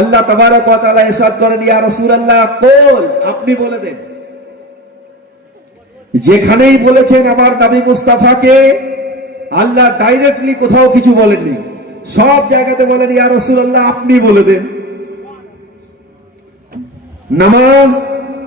আল্লাহ তাবারক ওয়া তাআলা ইরশাদ করেন, ইয়া রাসূলুল্লাহ কুল, আপনি বলে দেন। যেখানেই বলেছেন আমার নবী মুস্তাফাকে, আল্লাহ ডাইরেক্টলি কোথাও কিছু বলেননি, সব জায়গাতে বলেন ইয়া রাসূলুল্লাহ আপনি বলে দেন। নামাজ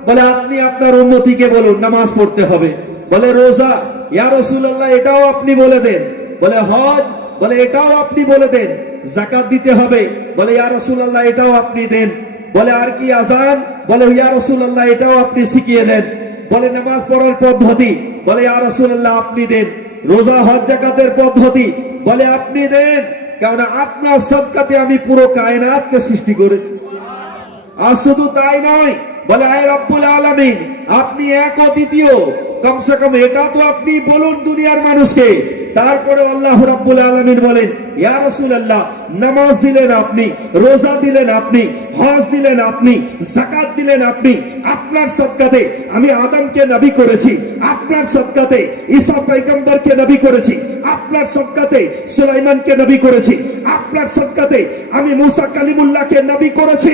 বলে আপনি আপনার উম্মতিকে বলুন নামাজ পড়তে হবে। বলে রোজা, ইয়া রাসূলুল্লাহ এটাও আপনি বলে দেন। বলে হজ, বলে এটাও আপনি বলে দেন। যাকাত দিতে হবে, বলে ইয়া রাসূলুল্লাহ এটাও আপনি দেন। বলে আর কি আযান, বলে ইয়া রাসূলুল্লাহ এটাও আপনি শিখিয়ে দেন। বলে নামাজ পড়ার পদ্ধতি, বলে ইয়া রাসূলুল্লাহ আপনি দেন। রোজা হজ যাকাতের পদ্ধতি, বলে আপনি দেন, কারণ আপনার সদকাতে আমি পুরো কায়নাতকে সৃষ্টি করেছি। আর শুধু তাই নয়, বলে আয় রব্বুল আলামিন আপনি এক অদ্বিতীয়, কমসে কম এটা তো আপনি বলুন দুনিয়ার মানুষকে। তারপরে আল্লাহ রাব্বুল আলামিন বলেন, ইয়া রাসূলুল্লাহ নামাজ দিলেন আপনি, রোজা দিলেন আপনি, হজ দিলেন আপনি, যাকাত দিলেন আপনি, আপনার সদকাতে আমি আদমকে নবী করেছি, আপনার সদকাতে ঈসা পয়গম্বরকে নবী করেছি, আপনার সদকাতে সুলাইমানকে নবী করেছি, আপনার সদকাতে আমি মুসা কালিমুল্লাহকে নবী করেছি,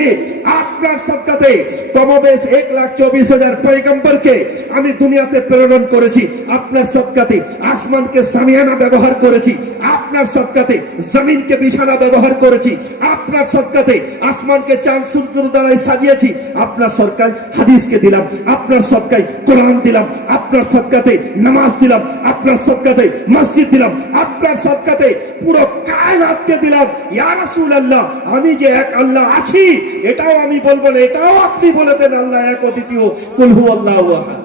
আপনার সদকাতে কমবেশ 1,24,000 পয়গম্বরকে আমি দুনিয়াতে প্রেরণ করেছি, আপনার সদকাতে আসমানকে সামিয়ানা ব্যবহার করেছি, আপনার সদকাতে জমিনকে বিছানা ব্যবহার করেছি, আপনার সদকাতে আসমানকে চাঁদ সূর্য দ্বারা সাজিয়েছি, আপনার সরকার হাদিসকে দিলাম, আপনার সদকায় কোরআন দিলাম, আপনার সদকাতে নামাজ দিলাম, আপনার সদকাতে মসজিদ দিলাম, আপনার সদকাতে পুরো কায়নাতকে দিলাম। ইয়া রাসূলুল্লাহ আমি যে এক আল্লাহ আছি এটাও আমি বলবো না, এটাও আপনি বলে দেন আল্লাহ এক অদ্বিতীয়, কুল হুয়াল্লাহু আহাদ।